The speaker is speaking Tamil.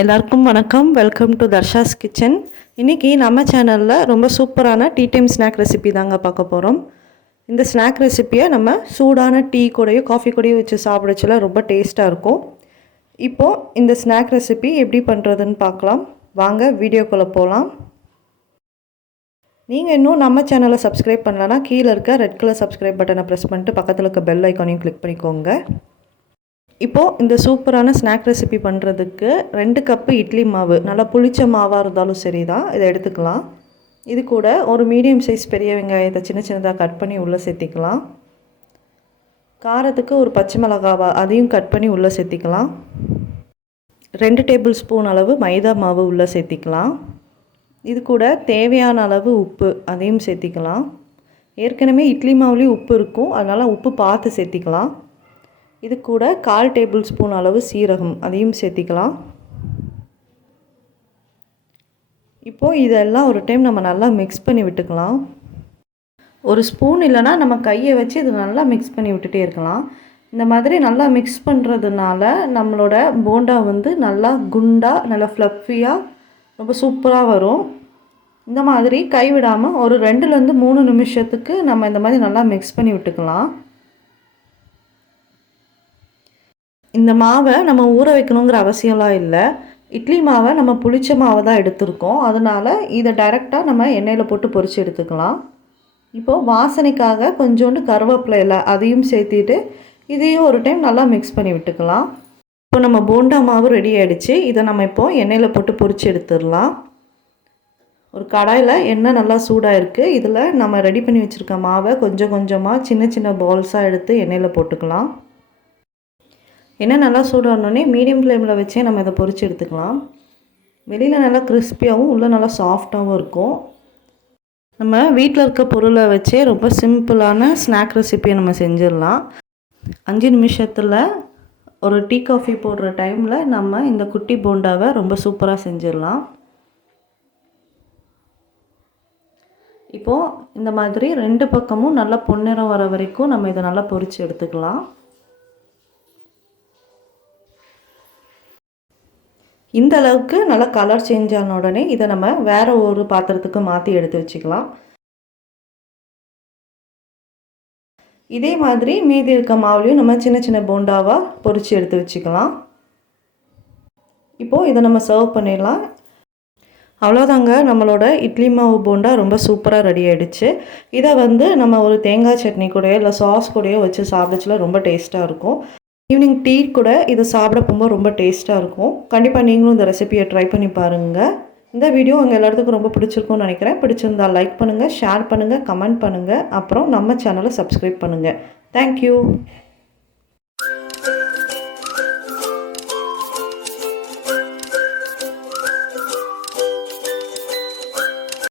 எல்லாருக்கும் வணக்கம். Welcome to Dharsha's kitchen. இன்றைக்கி நம்ம சேனலில் ரொம்ப சூப்பரான டீ டைம் ஸ்நாக் ரெசிபி தாங்க பார்க்க போகிறோம். இந்த ஸ்நாக் ரெசிப்பியை நம்ம சூடான டீ கூடயோ காஃபி கூடயோ வச்சு சாப்பிடச்சுல ரொம்ப டேஸ்ட்டாக இருக்கும். இப்போது இந்த ஸ்நாக் ரெசிபி எப்படி பண்ணுறதுன்னு பார்க்கலாம். வாங்க வீடியோக்குள்ளே போகலாம். நீங்கள் இன்னும் நம்ம சேனலை சப்ஸ்கிரைப் பண்ணலன்னா கீழே இருக்க ரெட் கலர் சப்ஸ்கிரைப் பட்டனை ப்ரெஸ் பண்ணிட்டு பக்கத்தில் இருக்க பெல் ஐக்கானையும் கிளிக் பண்ணிக்கோங்க. இப்போது இந்த சூப்பரான ஸ்நாக் ரெசிபி பண்ணுறதுக்கு 2 கப்பு இட்லி மாவு, நல்லா புளிச்ச மாவாக இருந்தாலும் சரி தான், இதை எடுத்துக்கலாம். இது கூட ஒரு மீடியம் சைஸ் பெரிய வெங்காயத்தை சின்ன சின்னதாக கட் பண்ணி உள்ளே சேர்த்திக்கலாம். காரத்துக்கு ஒரு பச்சை மிளகாவா அதையும் கட் பண்ணி உள்ளே சேர்த்திக்கலாம். 2 டேபிள் ஸ்பூன் அளவு மைதா மாவு உள்ளே சேர்த்திக்கலாம். இது கூட தேவையான அளவு உப்பு அதையும் சேர்த்திக்கலாம். ஏற்கனவே இட்லி மாவுலேயும் உப்பு இருக்கும், அதனால் உப்பு பார்த்து சேர்த்திக்கலாம். இது கூட 1/4 டேபிள் ஸ்பூன் அளவு சீரகம் அதையும் சேர்த்திக்கலாம். இப்போது இதெல்லாம் ஒரு டைம் நம்ம நல்லா மிக்ஸ் பண்ணி விட்டுக்கலாம். ஒரு ஸ்பூன் இல்லைனா நம்ம கையை வச்சு இது நல்லா மிக்ஸ் பண்ணி விட்டுட்டே இருக்கலாம். இந்த மாதிரி நல்லா மிக்ஸ் பண்ணுறதுனால நம்மளோட போண்டா நல்லா குண்டாக நல்லா ஃப்ளஃபியாக ரொம்ப சூப்பராக வரும். இந்த மாதிரி கைவிடாமல் ஒரு 2லேருந்து 3 நிமிஷத்துக்கு நம்ம இந்த மாதிரி நல்லா மிக்ஸ் பண்ணி விட்டுக்கலாம். இந்த மாவை நம்ம ஊற வைக்கணுங்கிற அவசியம்லாம் இல்லை. இட்லி மாவை நம்ம புளிச்ச மாவை தான் எடுத்துருக்கோம், அதனால் இதை டைரெக்டாக நம்ம எண்ணெயில் போட்டு பொரித்து எடுத்துக்கலாம். இப்போது வாசனைக்காக கொஞ்சோண்டு கருவேப்பிலை இலை அதையும் சேர்த்திட்டு இதையும் ஒரு டைம் நல்லா மிக்ஸ் பண்ணி விட்டுக்கலாம். இப்போ நம்ம போண்டா மாவு ரெடி ஆகிடுச்சு. இதை நம்ம இப்போது எண்ணெயில் போட்டு பொரித்து எடுத்துடலாம். ஒரு கடாயில் எண்ணெய் நல்லா சூடாக இருக்குது. இதில் நம்ம ரெடி பண்ணி வச்சுருக்க மாவை கொஞ்சம் கொஞ்சமாக சின்ன சின்ன பால்ஸாக எடுத்து எண்ணெயில் போட்டுக்கலாம். எண்ணெய் நல்லா சூடானோடனே மீடியம் ஃப்ளேமில் வச்சே நம்ம இதை பொரித்து எடுத்துக்கலாம். வெளியில் நல்லா கிறிஸ்பியாகவும் உள்ளே நல்லா சாஃப்டாகவும் இருக்கும். நம்ம வீட்டில் இருக்க பொருளை வச்சே ரொம்ப சிம்பிளான ஸ்நாக் ரெசிப்பியை நம்ம செஞ்சிடலாம். 5 நிமிஷத்தில் ஒரு டீ காஃபி போடுற டைமில் நம்ம இந்த குட்டி போண்டாவை ரொம்ப சூப்பராக செஞ்சிடலாம். இப்போது இந்த மாதிரி 2 பக்கமும் நல்லா பொன்னிறம் வர வரைக்கும் நம்ம இதை நல்லா பொரித்து எடுத்துக்கலாம். இந்த அளவுக்கு நல்லா கலர் சேஞ்ச் ஆன உடனே இதை நம்ம வேறு ஒரு பாத்திரத்துக்கு மாற்றி எடுத்து வச்சுக்கலாம். இதே மாதிரி மீதி இருக்க மாவுலையும் நம்ம சின்ன சின்ன போண்டாவாக பொரித்து எடுத்து வச்சுக்கலாம். இப்போது இதை நம்ம சர்வ் பண்ணிடலாம். அவ்வளோதாங்க, நம்மளோட இட்லி மாவு போண்டா ரொம்ப சூப்பராக ரெடி ஆகிடுச்சு. இதை நம்ம ஒரு தேங்காய் சட்னி கூடயோ இல்லை சாஸ் கூடயோ வச்சு சாப்பிடச்சுல ரொம்ப டேஸ்ட்டாக இருக்கும். ஈவினிங் டீ கூட இதை சாப்பிட போகும்போது ரொம்ப டேஸ்ட்டாக இருக்கும். கண்டிப்பாக நீங்களும் இந்த ரெசிபியை ட்ரை பண்ணி பாருங்கள். இந்த வீடியோ உங்கள் எல்லாத்துக்கும் ரொம்ப பிடிச்சிருக்கும்னு நினைக்கிறேன். பிடிச்சிருந்தால் லைக் பண்ணுங்கள், ஷேர் பண்ணுங்கள், கமெண்ட் பண்ணுங்கள். அப்புறம் நம்ம சேனலை சப்ஸ்கிரைப் பண்ணுங்கள். தேங்க்யூ.